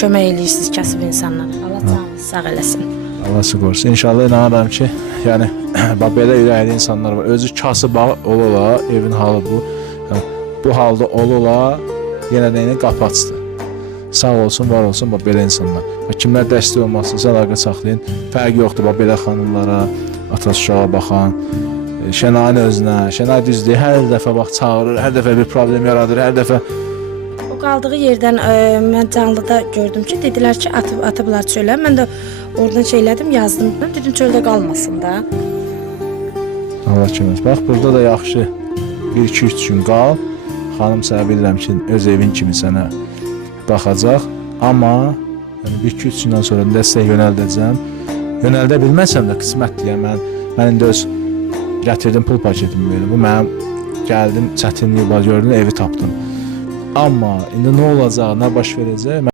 kömək eləyirsiniz kasıb insanlara. Allah canınızı sağ eləsin. Allah sizi qorusun. İnşallah inanıram ki, yəni bax belə ürəkli insanlar var. Özü kasıb ola, evin halı bu. Yəni, bu halda ola, yenə də yine qapı açdı. Sağ olsun, var olsun bax belə insanlar. Kimlər dəstək olmazsınız, əlaqə saxlayın. Fərqi yoxdur bax belə xanımlara, atası uşağa baxan, Şənayın özünə, Şənay düzdür, hər dəfə bax çağırır, hər dəfə bir problem yaradır, hər dəfə. O qaldığı yerdən mən canlıda gördüm ki, dedilər ki, atıblar çölə. Mən də oradan şeylədim, yazdım. Dedim çöldə qalmasın da. Allah kömək. Bax burada da yaxşı 1-2-3 gün qal. Xanım sənə bilirəm ki, öz evin kimi sənə baxacaq. Amma yəni 1-2-3 gündən sonra dəstək yönəldəcəm. Yönəldə bilməsəm də qismətdir. Mən indi öz gətirdim pul paketimi verdim. Bu mənim gəldim çətinlik var, gördüm, evi tapdım. Amma indi nə olacaq, nə baş verəcək?